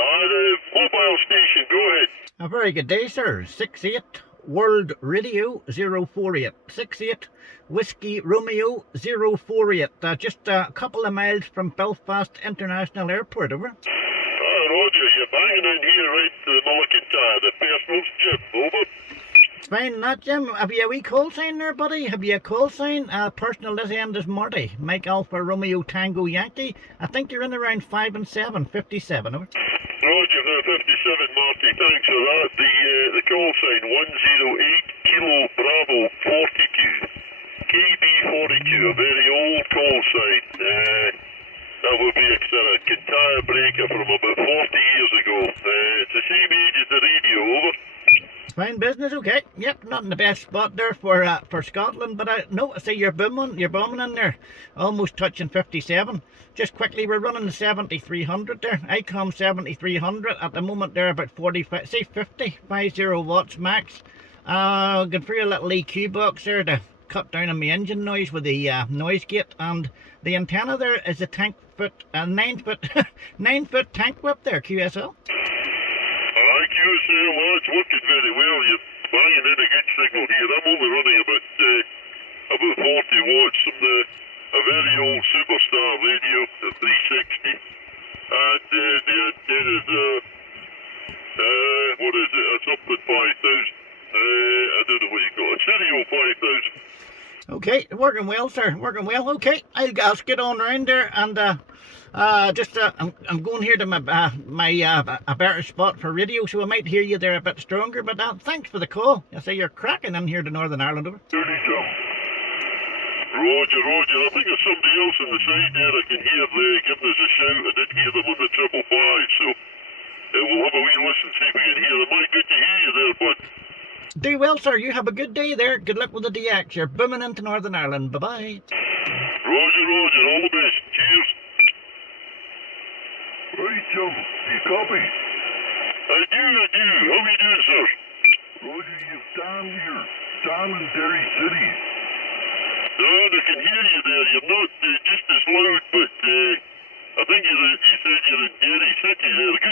The mobile station, go ahead. A very good day, sir. 68 World Radio 048. 68 Whiskey Romeo 048. Just a couple of miles from Belfast International Airport, over. Roger, you're banging in here right to the Mulligan, the personal Jim, over. Fine, that, Jim. Have you a wee call sign there, buddy? Have you a call sign? Personal this end is Marty. Mike Alpha Romeo Tango Yankee. I think you're in around 5 and 7, 57, over. Roger, now 57, Marty, thanks for that. The call sign 108 Kilo Bravo 42. KB42, a very old call sign. That would be a Kintyre breaker from about 40 years ago. It's the same age as the radio, over. Fine business, okay. Yep, not in the best spot there for Scotland, but I know, I say you're booming in there. Almost touching 57. Just quickly, we're running the 7300 there. ICOM 7300 at the moment. They're about 45, say 50 watts max. Going through a little EQ box there to cut down on my engine noise with the noise gate, and the antenna there is a 9 foot 9 foot tank whip there, QSL. QSL, well, it's working very well. You're banging in a good signal here. I'm only running about 40 watts from a very old Superstar radio, the 360, and the antenna's what is it? It's up at 5,000. I don't know what you call it. Stereo 5,000. Okay, working well, sir. Working well. Okay, I'll get on round there, and I'm going here to a better spot for radio, so I might hear you there a bit stronger. But thanks for the call. I say you're cracking in here to Northern Ireland, over. Roger. I think there's somebody else on the side there I can hear giving us a shout. I did hear them on the 555, so we'll have a wee listen, see if we can hear them. Good to hear you there, bud. Do well, sir. You have a good day there. Good luck with the DX. You're booming into Northern Ireland. Bye-bye. Roger. All the best. Cheers. Right, Jim. Do you copy? I do. How are you doing, sir? Roger, you've Dan here. Dan in Derry City. Dan, I can hear you there. You're not just as loud, but I think you said you're in Derry City there. Good